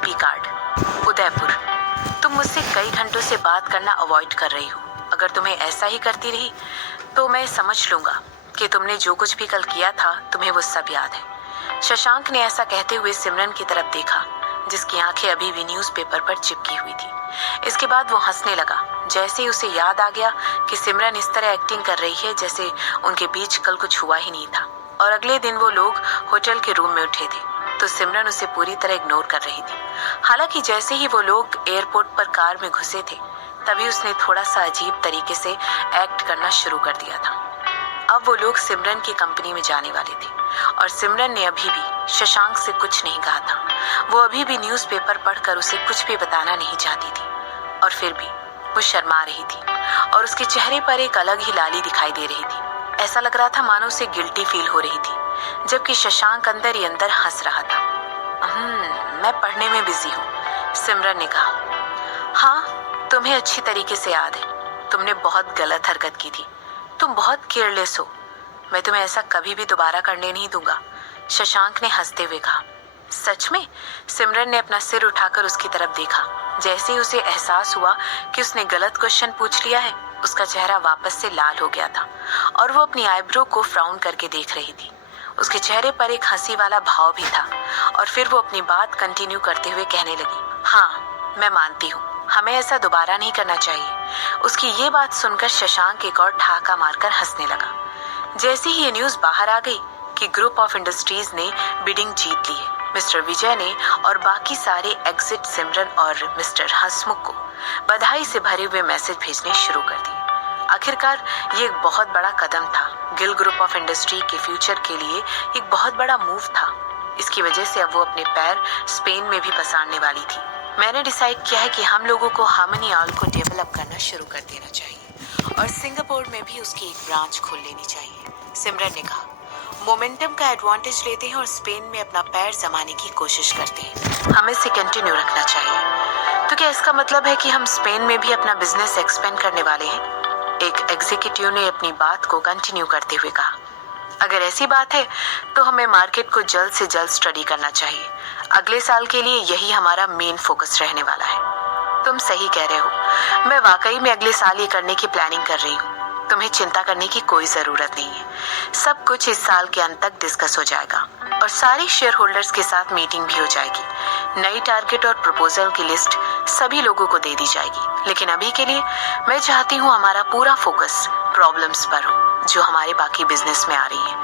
VIP card. Udaipur, तुम मुझसे कई घंटों से बात करना अवॉइड कर रही हो। अगर तुम्हें ऐसा ही करती रही तो मैं समझ लूंगा कि तुमने जो कुछ भी कल किया था तुम्हें वो सब याद है। शशांक ने ऐसा कहते हुए सिमरन की तरफ देखा, जिसकी आंखें अभी भी न्यूज़पेपर पर चिपकी हुई थी। इसके बाद वो हंसने लगा, जैसे ही उसे याद आ गया कि सिमरन इस तरह एक्टिंग कर रही है जैसे उनके बीच कल कुछ हुआ ही नहीं था। और अगले दिन वो लोग होटल के रूम में उठे थे तो सिमरन उसे पूरी तरह इग्नोर कर रही थी। हालांकि जैसे ही वो लोग एयरपोर्ट पर कार में घुसे थे तभी उसने थोड़ा सा अजीब तरीके से एक्ट करना शुरू कर दिया था। अब वो लोग सिमरन की कंपनी में जाने वाले थे और सिमरन ने अभी भी शशांक से कुछ नहीं कहा था। वो अभी भी न्यूज़पेपर पढ़कर उसे कुछ भी बताना नहीं चाहती थी और फिर भी वो शर्मा रही थी और उसके चेहरे पर एक अलग ही लाली दिखाई दे रही थी। ऐसा लग रहा था मानो उसे गिल्टी फील हो रही थी, जबकि शशांक अंदर ही अंदर हंस रहा था। मैं पढ़ने में बिजी हूँ, सिमरन ने कहा। हाँ, तुम्हें अच्छी तरीके से याद है, तुमने बहुत गलत हरकत की थी। तुम बहुत केयरलेस हो। मैं तुम्हें ऐसा कभी भी दोबारा करने नहीं दूंगा, शशांक ने हंसते हुए कहा। सच में? सिमरन ने अपना सिर उठाकर उसकी तरफ देखा। जैसे ही उसे एहसास हुआ कि उसने गलत क्वेश्चन पूछ लिया है, उसका चेहरा वापस से लाल हो गया था और वो अपनी आईब्रो को फ्राउन करके देख रही थी। उसके चेहरे पर एक हंसी वाला भाव भी था और फिर वो अपनी बात कंटिन्यू करते हुए कहने लगी, हाँ, मैं मानती हूँ, हमें ऐसा दोबारा नहीं करना चाहिए। उसकी ये बात सुनकर शशांक एक और ठहाका मारकर हंसने लगा। जैसे ही ये न्यूज़ बाहर आ गई कि ग्रुप ऑफ इंडस्ट्रीज ने बिडिंग जीत ली है, मिस्टर विजय ने और बाकी सारे एग्जिट सिमरन और मिस्टर हंसमुख को बधाई से भरे हुए मैसेज भेजने शुरू कर दिए। आखिरकार ये एक बहुत बड़ा कदम था। गिल ग्रुप ऑफ इंडस्ट्री के फ्यूचर के लिए एक बहुत बड़ा मूव था। इसकी वजह से अब वो अपने पैर स्पेन में भी पसारने वाली थी। मैंने डिसाइड किया है कि हम लोगों को हार्मनी ऑल को डेवलप करना शुरू कर देना चाहिए और सिंगापुर में भी उसकी एक ब्रांच खोल लेनी चाहिए, सिमरन ने कहा। मोमेंटम का एडवांटेज लेते हैं और स्पेन में अपना पैर जमाने की कोशिश करते हैं। हमें इसे कंटिन्यू रखना चाहिए। तो क्या इसका मतलब है कि हम स्पेन में भी अपना बिजनेस एक्सपेंड करने वाले हैं? एक एग्जीक्यूटिव ने अपनी बात को कंटिन्यू करते हुए कहा। अगर ऐसी बात है तो हमें मार्केट को जल्द से जल्द स्टडी करना चाहिए। अगले साल के लिए यही हमारा मेन फोकस रहने वाला है। तुम सही कह रहे हो। मैं वाकई में अगले साल ये करने की प्लानिंग कर रही हूँ। तुम्हें चिंता करने की कोई जरूरत नहीं है। सब कुछ इस साल के अंत तक डिस्कस हो जाएगा और सारे शेयर होल्डर्स के साथ मीटिंग भी हो जाएगी। नई टारगेट और प्रपोजल की लिस्ट सभी लोगों को दे दी जाएगी। लेकिन अभी के लिए मैं चाहती हूँ हमारा पूरा फोकस प्रॉब्लम्स पर हो जो हमारे बाकी बिजनेस में आ रही है,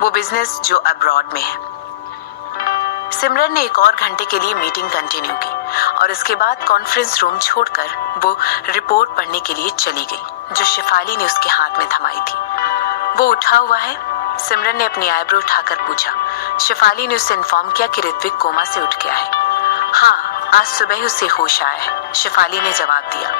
वो बिजनेस जो अब्रॉड में है। सिमरन ने एक और घंटे के लिए मीटिंग कंटिन्यू की और इसके बाद कॉन्फ्रेंस रूम छोड़कर वो रिपोर्ट पढ़ने के लिए चली गई जो शेफाली ने उसके हाथ में थमाई थी। वो उठा हुआ है? सिमरन ने अपनी आईब्रो उठाकर पूछा। शेफाली ने उसे इन्फॉर्म किया कि ऋत्विक कोमा से उठ गया है। हाँ, आज सुबह ही उसे होश आया है, शेफाली ने जवाब दिया।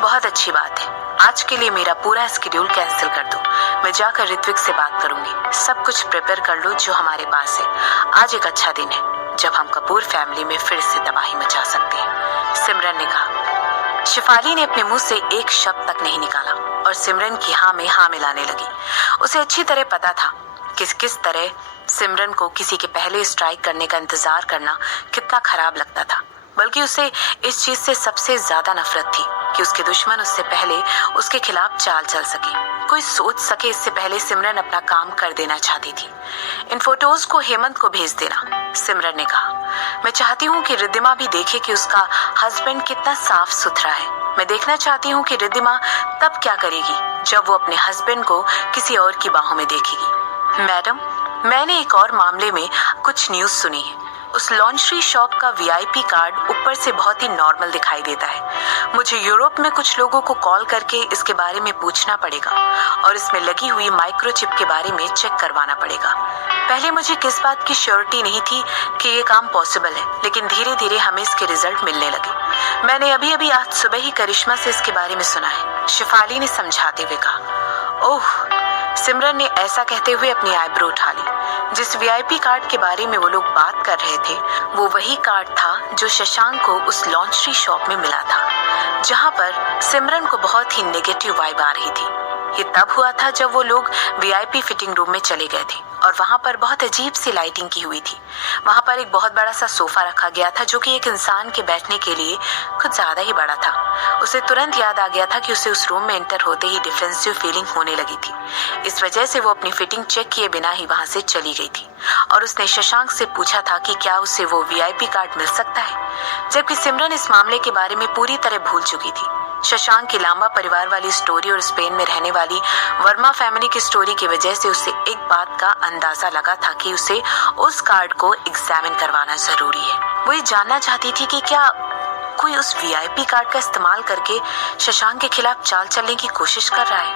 बहुत अच्छी बात है। आज के लिए मेरा पूरा स्केड्यूल कैंसिल कर दो। मैं जाकर ऋत्विक से बात करूंगी। सब कुछ प्रिपेयर कर लो जो हमारे पास है। आज एक अच्छा दिन है जब हम कपूर फैमिली में फिर से तबाही मचा सकते हैं, सिमरन ने कहा। शेफाली ने अपने मुंह से एक शब्द तक नहीं निकाला और सिमरन की हाँ में हाँ मिलाने लगी। उसे अच्छी तरह पता था कि किस तरह सिमरन को किसी के पहले स्ट्राइक करने का इंतजार करना कितना खराब लगता था। बल्कि उसे इस चीज से सबसे ज्यादा नफरत थी कि उसके दुश्मन उससे पहले उसके खिलाफ चाल चल सके, कोई सोच सके इससे पहले सिमरन अपना काम कर देना चाहती थी। इन फोटोज को हेमंत को भेज देना, सिमरन ने कहा। मैं चाहती हूँ कि रिद्धिमा भी देखे कि उसका हस्बैंड कितना साफ सुथरा है। मैं देखना चाहती हूँ कि रिद्धिमा तब क्या करेगी जब वो अपने हस्बैंड को किसी और की बाहों में देखेगी। मैडम, मैंने एक और मामले में कुछ न्यूज सुनी है। उस लॉन्ड्री शॉप का वीआईपी कार्ड ऊपर से बहुत ही नॉर्मल दिखाई देता है। मुझे यूरोप में कुछ लोगों को कॉल करके इसके बारे में पूछना पड़ेगा और इसमें लगी हुई माइक्रोचिप के बारे में चेक करवाना पड़ेगा। पहले मुझे किस बात की श्योरिटी नहीं थी कि ये काम पॉसिबल है, लेकिन धीरे धीरे हमें इसके रिजल्ट मिलने लगे। मैंने अभी अभी आज सुबह ही करिश्मा से इसके बारे में सुना है, शेफाली ने समझाते हुए कहा। ओह, सिमरन ने ऐसा कहते हुए अपनी आईब्रो उठा ली। जिस वीआईपी कार्ड के बारे में वो लोग बात कर रहे थे वो वही कार्ड था जो शशांक को उस लॉन्ड्री शॉप में मिला था, जहां पर सिमरन को बहुत ही नेगेटिव वाइब आ रही थी। ये तब हुआ था जब वो लोग वीआईपी फिटिंग रूम में चले गए थे और वहां पर बहुत अजीब सी लाइटिंग की हुई थी। वहां पर एक बहुत बड़ा सा सोफा रखा गया था जो कि एक इंसान के बैठने के लिए कुछ ज्यादा ही बड़ा था। उसे तुरंत याद आ गया था कि उसे उस रूम में एंटर होते ही डिफेंसिव फीलिंग होने लगी थी। इस वजह से वो अपनी फिटिंग चेक किए बिना ही वहां से चली गई थी और उसने शशांक से पूछा था कि क्या उसे वो वीआईपी कार्ड मिल सकता है, जबकि सिमरन इस मामले के बारे में पूरी तरह भूल चुकी थी। शशांक की लांबा परिवार वाली स्टोरी और स्पेन में रहने वाली वर्मा फैमिली की स्टोरी की वजह से उसे एक बात का अंदाजा लगा था कि उसे उस कार्ड को एग्जामिन करवाना जरूरी है। वो ये जानना चाहती थी कि क्या कोई उस वीआईपी कार्ड का इस्तेमाल करके शशांक के खिलाफ चाल चलने की कोशिश कर रहा है।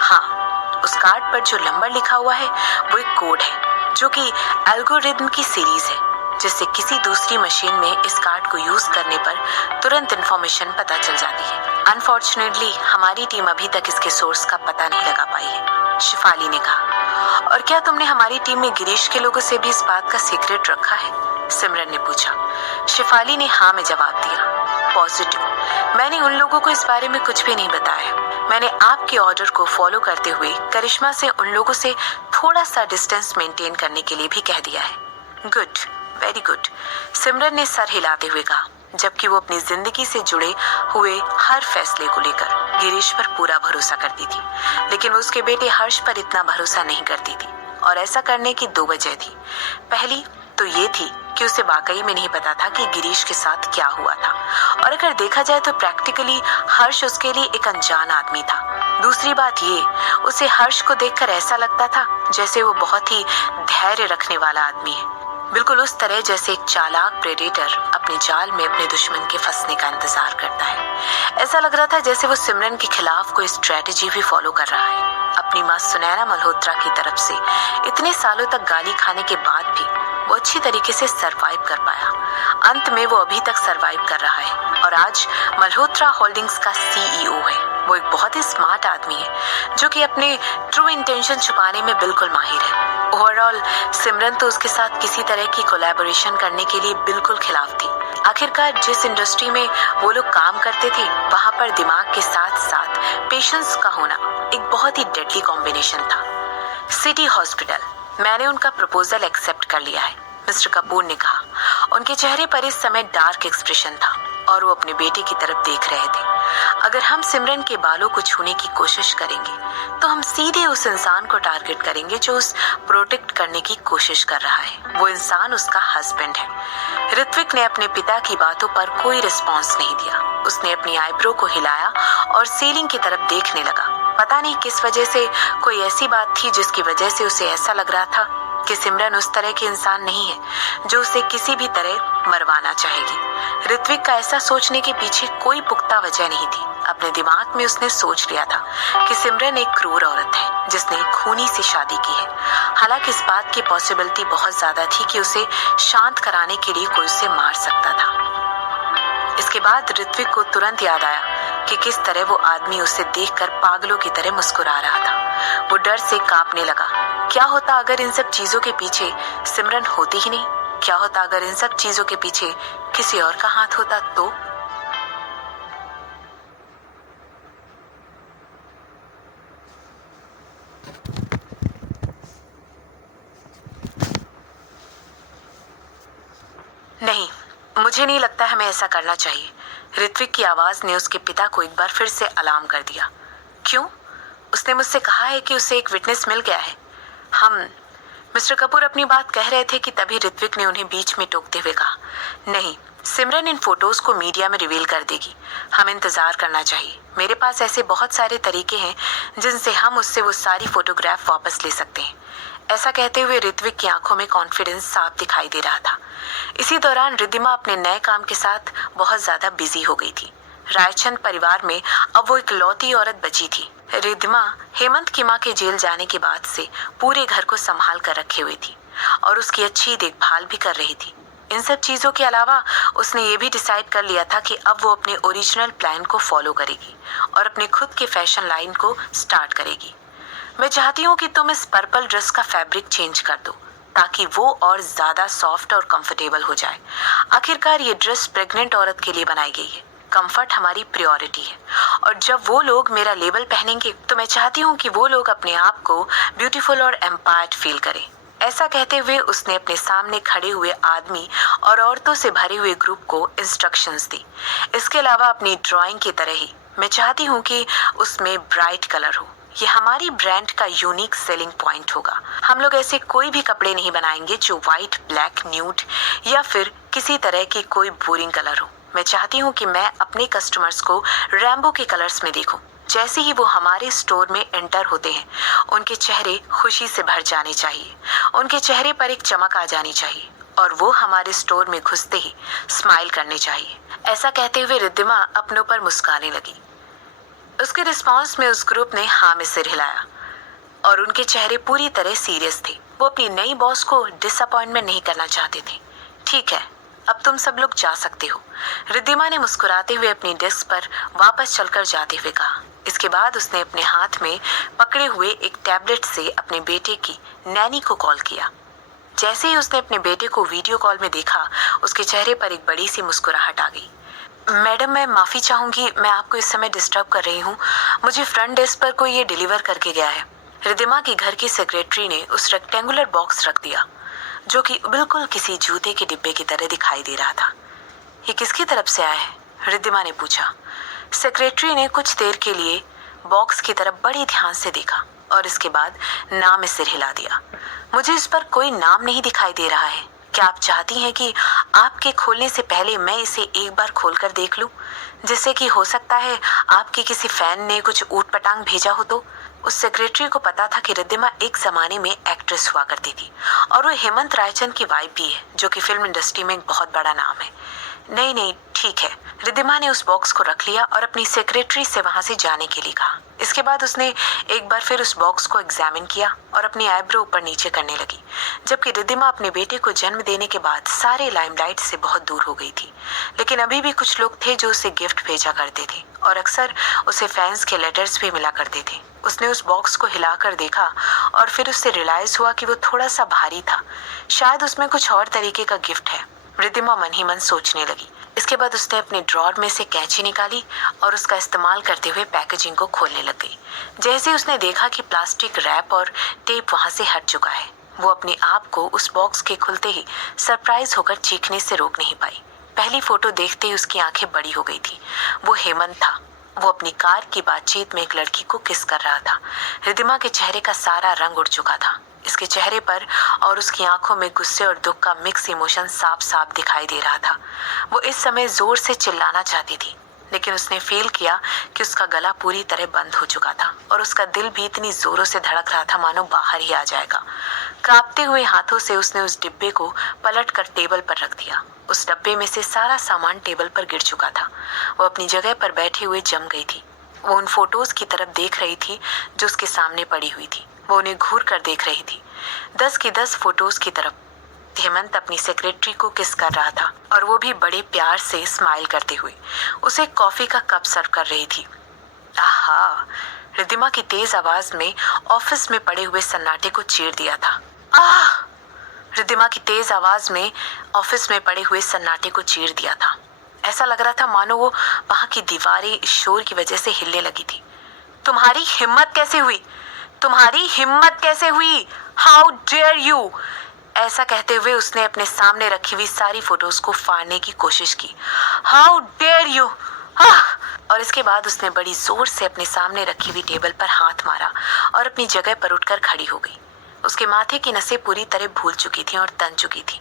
हाँ, उस कार्ड पर जो नंबर लिखा हुआ है वो एक कोड है जो कि एल्गोरिथम की सीरीज है, जिससे किसी दूसरी मशीन में इस कार्ड को यूज करने पर तुरंत इंफॉर्मेशन पता चल जाती है। अनफॉर्चुनेटली हमारी टीम अभी तक इसके सोर्स का पता नहीं लगा पाई है, शिफाली ने कहा। और क्या तुमने हमारी टीम में गिरीश के लोगों से भी इस बात का सीक्रेट रखा है, सिमरन ने पूछा। शिफाली ने हाँ में जवाब दिया। पॉजिटिव, मैंने उन लोगों को इस बारे में कुछ भी नहीं बताया। मैंने आपके ऑर्डर को फॉलो करते हुए करिश्मा से उन लोगों से थोड़ा सा डिस्टेंस मेंटेन करने के लिए भी कह दिया है। गुड, वेरी गुड, सिमरन ने सर हिलाते हुए कहा, जबकि वो अपनी जिंदगी से जुड़े हुए हर फैसले को लेकर गिरीश पर पूरा भरोसा करती थी, लेकिन वो उसके बेटे हर्ष पर इतना भरोसा नहीं करती थी। और ऐसा करने की दो वजह थी। पहली तो ये थी कि उसे वाकई में नहीं पता था कि गिरीश के साथ क्या हुआ था, और अगर देखा जाए तो प्रैक्टिकली हर्ष उसके लिए एक अनजान आदमी था। दूसरी बात ये, उसे हर्ष को देखकर ऐसा लगता था जैसे वो बहुत ही धैर्य रखने वाला आदमी है, बिल्कुल उस तरह जैसे एक चालाक प्रेडेटर अपने जाल में अपने दुश्मन के फंसने का इंतजार करता है। ऐसा लग रहा था जैसे वो सिमरन के खिलाफ कोई स्ट्रेटेजी भी फॉलो कर रहा है। अपनी माँ सुनैना मल्होत्रा की तरफ से इतने सालों तक गाली खाने के बाद भी वो अच्छी तरीके से सरवाइव कर पाया। अंत में वो अभी तक सरवाइव कर रहा है और आज मल्होत्रा होल्डिंग्स का सीईओ है। वो एक बहुत ही स्मार्ट आदमी है जो कि अपने ट्रू इंटेंशन छुपाने में बिल्कुल माहिर है। ओवरऑल सिमरन तो उसके साथ किसी तरह की कोलैबोरेशन करने के लिए बिल्कुल खिलाफ थी। आखिरकार जिस इंडस्ट्री में वो लोग काम करते थे वहां पर दिमाग के साथ साथ पेशेंस का होना एक बहुत ही डेडली कॉम्बिनेशन था। सिटी हॉस्पिटल, मैंने उनका प्रपोजल एक्सेप्ट कर लिया है, मिस्टर कपूर ने कहा। उनके चेहरे पर इस समय डार्क एक्सप्रेशन था और वो अपने बेटे की तरफ देख रहे थे। अगर हम सिमरन के बालों को छूने की कोशिश करेंगे तो हम सीधे उस इंसान को टारगेट करेंगे जो उस प्रोटेक्ट करने की कोशिश कर रहा है। वो इंसान उसका हस्बैंड है। ऋत्विक ने अपने पिता की बातों पर कोई रिस्पॉन्स नहीं दिया। उसने अपनी आईब्रो को हिलाया और सीलिंग की तरफ देखने लगा। पता नहीं किस वजह से कोई ऐसी बात थी जिसकी वजह से उसे ऐसा लग रहा था कि सिमरन उस तरह के इंसान नहीं है जो उसे किसी भी तरह मरवाना चाहेगी। ऋत्विक का ऐसा सोचने के पीछे कोई पुख्ता वजह नहीं थी। अपने दिमाग में उसने सोच लिया था कि सिमरन एक क्रूर औरत है जिसने खूनी से शादी की है। हालांकि इस बात की पॉसिबिलिटी बहुत ज्यादा थी कि उसे शांत कराने के लिए कोई उसे मार सकता था। इसके बाद ऋत्विक को तुरंत याद आया कि किस तरह वो आदमी उसे देखकर पागलों की तरह मुस्कुरा रहा था। वो डर से कांपने लगा। क्या होता अगर इन सब चीजों के पीछे सिमरन होती ही नहीं? क्या होता अगर इन सब चीजों के पीछे किसी और का हाथ होता तो? नहीं, मुझे नहीं लगता हमें ऐसा करना चाहिए। ऋत्विक की आवाज ने उसके पिता को एक बार फिर से अलार्म कर दिया। क्यों? उसने मुझसे कहा है कि उसे एक विटनेस मिल गया है। हम मिस्टर कपूर अपनी बात कह रहे थे कि तभी ऋत्विक ने उन्हें बीच में टोकते हुए कहा, नहीं, सिमरन इन फोटोज को मीडिया में रिवील कर देगी। हमें इंतजार करना चाहिए। मेरे पास ऐसे बहुत सारे तरीके हैं जिनसे हम उससे वो सारी फोटोग्राफ वापस ले सकते हैं। ऐसा कहते हुए ऋत्विक की आंखों में कॉन्फिडेंस साफ दिखाई दे रहा था। इसी दौरान रिद्धिमा अपने नए काम के साथ बहुत ज्यादा बिजी हो गई थी। रायचंद परिवार में अब वो इकलौती औरत बची थी। रिद्धिमा हेमंत की मां के जेल जाने के बाद से पूरे घर को संभाल कर रखे हुई थी और उसकी अच्छी देखभाल भी कर रही थी। इन सब चीजों के अलावा उसने ये भी डिसाइड कर लिया था कि अब वो अपने ओरिजिनल प्लान को फॉलो करेगी और अपने खुद के फैशन लाइन को स्टार्ट करेगी। मैं चाहती हूँ कि तुम इस पर्पल ड्रेस का फैब्रिक चेंज कर दो ताकि वो और ज्यादा सॉफ्ट और कंफर्टेबल हो जाए। आखिरकार ये ड्रेस प्रेग्नेंट औरत के लिए बनाई गई है। कंफर्ट हमारी प्रायोरिटी है और जब वो लोग मेरा लेबल पहनेंगे तो मैं चाहती हूँ कि वो लोग अपने आप को ब्यूटीफुल और एम्पायर्ड फील करें। ऐसा कहते हुए उसने अपने सामने खड़े हुए आदमी और औरतों से भरे हुए ग्रुप को इंस्ट्रक्शंस दी। इसके अलावा अपनी ड्राइंग की तरह ही मैं चाहती हूँ कि उसमें ब्राइट कलर हो। ये हमारी ब्रांड का यूनिक सेलिंग पॉइंट होगा। हम लोग ऐसे कोई भी कपड़े नहीं बनाएंगे जो व्हाइट, ब्लैक, न्यूड या फिर किसी तरह की कोई बोरिंग कलर हो। मैं चाहती हूँ कि मैं अपने कस्टमर्स को रैम्बो के कलर्स में देखूं। जैसे ही वो हमारे स्टोर में एंटर होते हैं, उनके चेहरे खुशी से भर जाने चाहिए। उनके चेहरे पर एक चमक आ जानी चाहिए और वो हमारे स्टोर में घुसते ही स्माइल करने चाहिए। ऐसा कहते हुए रिद्धिमा अपनों पर मुस्कुराने लगी। उसके रिस्पॉन्स में उस ग्रुप ने हाँ में सिर हिलाया और उनके चेहरे पूरी तरह सीरियस थे। वो अपनी नई बॉस को डिसअपॉइंटमेंट नहीं करना चाहते थे। ठीक है, अब तुम सब लोग जा सकते हो, रिद्धिमा ने मुस्कुराते हुए अपनी डेस्क पर वापस चलकर जाते हुए कहा। इसके बाद उसने अपने हाथ में पकड़े हुए एक टैबलेट से अपने बेटे की नैनी को कॉल किया। जैसे ही उसने अपने बेटे को वीडियो कॉल में देखा, उसके चेहरे पर एक बड़ी सी मुस्कुराहट आ गई। मैडम, मैं माफ़ी चाहूँगी, मैं आपको इस समय डिस्टर्ब कर रही हूँ। मुझे फ्रंट डेस्क पर कोई ये डिलीवर करके गया है। रिद्धिमा की घर की सेक्रेटरी ने उस रेक्टेंगुलर बॉक्स रख दिया जो कि बिल्कुल किसी जूते के डिब्बे की तरह दिखाई दे रहा था। ये किसकी तरफ से आया है? रिद्धिमा ने पूछा। सेक्रेटरी ने कुछ देर के लिए बॉक्स की तरफ बड़ी ध्यान से देखा और इसके बाद नाम में सिर हिला दिया। मुझे इस पर कोई नाम नहीं दिखाई दे रहा है। क्या आप चाहती हैं कि आपके खोलने से पहले मैं इसे एक बार खोलकर देख लूं, जिससे कि हो सकता है आपके किसी फैन ने कुछ ऊट पटांग भेजा हो तो? उस सेक्रेटरी को पता था कि रिद्धिमा एक जमाने में एक्ट्रेस हुआ करती थी और वो हेमंत रायचंद की वाइफ भी है, जो कि फिल्म इंडस्ट्री में एक बहुत बड़ा नाम है। नहीं नहीं, ठीक है। रिद्धिमा ने उस बॉक्स को रख लिया और अपनी सेक्रेटरी से वहां से जाने के लिए कहा। इसके बाद उसने एक बार फिर उस बॉक्स को एग्जामिन किया और अपनी आईब्रो ऊपर नीचे करने लगी, जबकि रिद्धिमा अपने बेटे को जन्म देने के बाद सारे लाइमलाइट से बहुत दूर हो गई थी। लेकिन अभी भी कुछ लोग थे जो उसे गिफ्ट भेजा करते थे और अक्सर उसे फैंस के लेटर्स भी मिला करते थे। उसने उस बॉक्स को हिलाकर देखा और फिर उससे रियलाइज हुआ कि वो थोड़ा सा भारी था। शायद उसमें कुछ और तरीके का गिफ्ट है। रिद्धिमा मन ही मन सोचने लगी। इसके बाद उसने अपने ड्रॉर में से कैंची निकाली और उसका इस्तेमाल करते हुए पैकेजिंग को खोलने लग गई। जैसे उसने देखा कि प्लास्टिक रैप और टेप वहां से हट चुका है, वो अपने आप को उस बॉक्स के खुलते ही सरप्राइज होकर चीखने से रोक नहीं पाई। पहली फोटो देखते ही उसकी आंखें बड़ी हो गई थी। वो हेमंत था। वो अपनी कार की बातचीत में एक लड़की को किस कर रहा था। रिद्धिमा के चेहरे का सारा रंग उड़ चुका था। इसके चेहरे पर और उसकी आंखों में गुस्से और दुख का मिक्स इमोशन साफ साफ दिखाई दे रहा था। वो इस समय जोर से चिल्लाना चाहती थी, लेकिन उसने फील किया कि उसका गला पूरी तरह बंद हो चुका था और उसका दिल भी इतनी जोरों से धड़क रहा था मानो बाहर ही आ जाएगा। कांपते हुए हाथों से उसने उस डिब्बे को पलट कर टेबल पर रख दिया। उस डब्बे में से सारा सामान टेबल पर गिर चुका था। वो अपनी जगह पर बैठे हुए जम गई थी। वो उन फोटोज की तरफ देख रही थी जो उसके सामने पड़ी हुई थी। वो उन्हें घूर कर देख रही थी, 10 की 10 फोटोज की तरफ। हेमंत अपनी सेक्रेटरी को किस कर रहा था और वो भी बड़े प्यार से स्माइल करते हुए उसे कॉफी का कप सर्व कर रही थी। आहा! रिद्धिमा की तेज आवाज में ऑफिस में पड़े हुए सन्नाटे को चीर दिया था। आह! रिद्धिमा की तेज आवाज में ऑफिस में पड़े हुए सन्नाटे को चीर दिया था। ऐसा लग रहा था मानो वो वहां की दीवारें शोर की वजह से हिलने लगी थी। तुम्हारी हिम्मत कैसे हुई? तुम्हारी हिम्मत कैसे हुई? How dare you! ऐसा कहते हुए उसने अपने सामने रखी हुई सारी फोटोज को फाड़ने की कोशिश की। How dare you! और इसके बाद उसने बड़ी जोर से अपने सामने रखी हुई टेबल पर हाथ मारा और अपनी जगह पर उठकर खड़ी हो गई। उसके माथे की नसें पूरी तरह भूल चुकी थी और तन चुकी थी।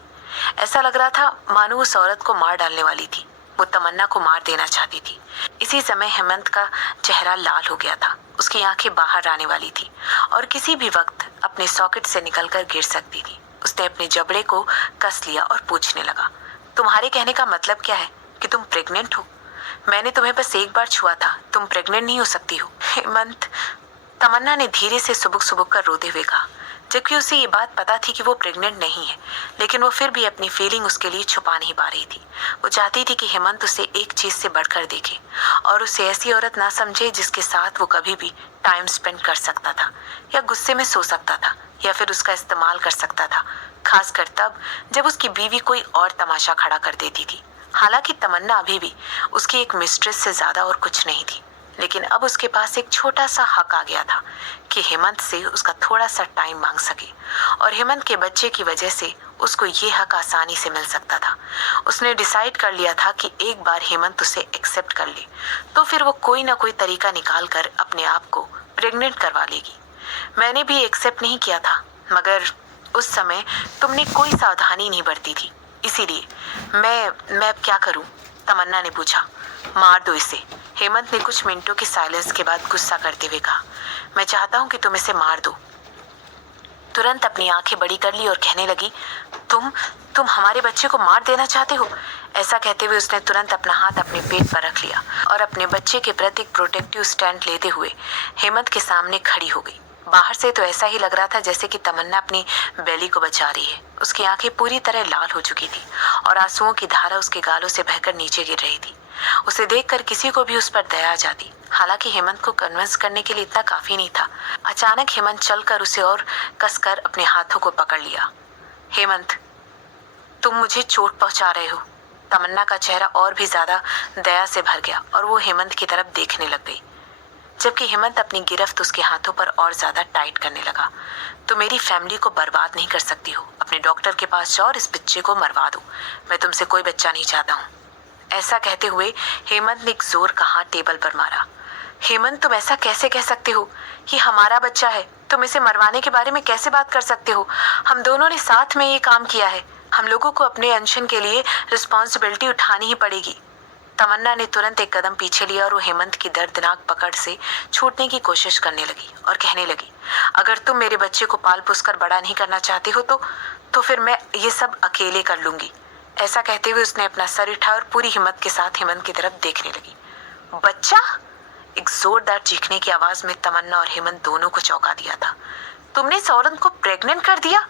ऐसा लग रहा था मानो उस औरत को मार डालने वाली थी। वो तमन्ना को मार देना चाहती थी। इसी समय हेमंत का चेहरा लाल हो गया था। उसकी आंखें बाहर आने वाली थी और किसी भी वक्त अपने सॉकेट से निकलकर गिर सकती थी। उसने अपने जबड़े को कस लिया और पूछने लगा, तुम्हारे कहने का मतलब क्या है कि तुम प्रेग्नेंट हो? मैंने तुम्हें बस एक बार छुआ था, तुम प्रेग्नेंट नहीं हो सकती हो। हेमंत, तमन्ना ने धीरे से सुबुक सुबुक कर रोते हुए कहा, जबकि उसे ये बात पता थी कि वो प्रेग्नेंट नहीं है, लेकिन वो फिर भी अपनी फीलिंग उसके लिए छुपा नहीं पा रही थी। वो चाहती थी कि हेमंत उसे एक चीज से बढ़कर देखे और उसे ऐसी औरत ना समझे जिसके साथ वो कभी भी टाइम स्पेंड कर सकता था या गुस्से में सो सकता था या फिर उसका इस्तेमाल कर सकता था, खासकर तब जब उसकी बीवी कोई और तमाशा खड़ा कर देती थी। हालांकि तमन्ना अभी भी उसकी एक मिस्ट्रेस से ज्यादा और कुछ नहीं थी, लेकिन अब उसके पास एक छोटा सा हक आ गया था कि हेमंत से उसका थोड़ा सा टाइम मांग सके, और हेमंत के बच्चे की वजह से उसको ये हक आसानी से मिल सकता था। उसने डिसाइड कर लिया था कि एक बार हेमंत उसे एक्सेप्ट कर ले तो फिर वो कोई ना कोई तरीका निकाल कर अपने आप को प्रेग्नेंट करवा लेगी। मैंने भी एक्सेप्ट नहीं किया था, मगर उस समय तुमने कोई सावधानी नहीं बरती थी, इसीलिए मैं अब क्या करूं? तमन्ना ने पूछा। मार दो इसे, हेमंत ने कुछ मिनटों की साइलेंस के बाद गुस्सा करते हुए कहा। मैं चाहता हूं कि तुम इसे मार दो। तुरंत अपनी आंखें बड़ी कर ली और कहने लगी, तुम हमारे बच्चे को मार देना चाहते हो? ऐसा कहते हुए उसने तुरंत अपना हाथ अपने पेट पर रख लिया और अपने बच्चे के प्रति प्रोटेक्टिव स्टैंड लेते हुए हेमंत के सामने खड़ी हो गई। बाहर से तो ऐसा ही लग रहा था जैसे कि तमन्ना अपनी बेली को बचा रही है। उसकी आंखें पूरी तरह लाल हो चुकी थी और आंसुओं की धारा उसके गालों से बहकर नीचे गिर रही थी। उसे देखकर किसी को भी उस पर दया आ जाती। हालांकि हेमंत को कन्विंस करने के लिए इतना काफी नहीं था। अचानक हेमंत चलकर उसे और कसकर अपने हाथों को पकड़ लिया। हेमंत, तुम मुझे चोट पहुंचा रहे हो। तमन्ना का चेहरा और भी ज्यादा दया से भर गया और वो हेमंत की तरफ देखने लग गई, जबकि हेमंत अपनी गिरफ्त उसके हाथों पर और ज्यादा टाइट करने लगा। तुम मेरी फैमिली को बर्बाद नहीं कर सकती हो। अपने डॉक्टर के पास जाओ और इस बच्चे को मरवा दो। मैं तुमसे कोई बच्चा नहीं चाहता हूँ। ऐसा कहते हुए हेमंत ने एक जोर का हाथ टेबल पर मारा। हेमंत, तुम ऐसा कैसे कह सकते हो? ये हमारा बच्चा है। तुम इसे मरवाने के बारे में कैसे बात कर सकते हो? हम दोनों ने साथ में ये काम किया है। हम लोगों को अपने अनशन के लिए रिस्पॉन्सिबिलिटी उठानी ही पड़ेगी। तमन्ना ने तुरंत एक कदम पीछे लिया और वो हेमंत की दर्दनाक पकड़ से छूटने की कोशिश करने लगी और कहने लगी, अगर तुम मेरे बच्चे को पाल पोस कर बड़ा नहीं करना चाहते हो तो फिर मैं ये सब अकेले कर लूंगी। ऐसा कहते हुए उसने अपना सर उठाया और पूरी हिम्मत के साथ हेमंत की तरफ देखने लगी। बच्चा? एक जोरदार चीखने की आवाज में तमन्ना और हेमंत दोनों को चौंका दिया था। तुमने इस औरत को प्रेग्नेंट कर दिया?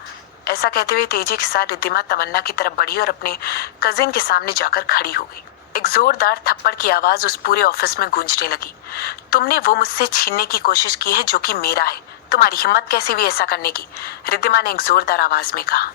ऐसा कहते हुए तेजी के साथ रिद्धिमा तमन्ना की तरफ बढ़ी और अपने कजिन के सामने जाकर खड़ी हो गई। एक जोरदार थप्पड़ की आवाज उस पूरे ऑफिस में गूंजने लगी। तुमने वो मुझसे छीनने की कोशिश की है जो कि मेरा है। तुम्हारी हिम्मत कैसे हुई ऐसा करने की? रिद्धिमा ने एक जोरदार आवाज में कहा।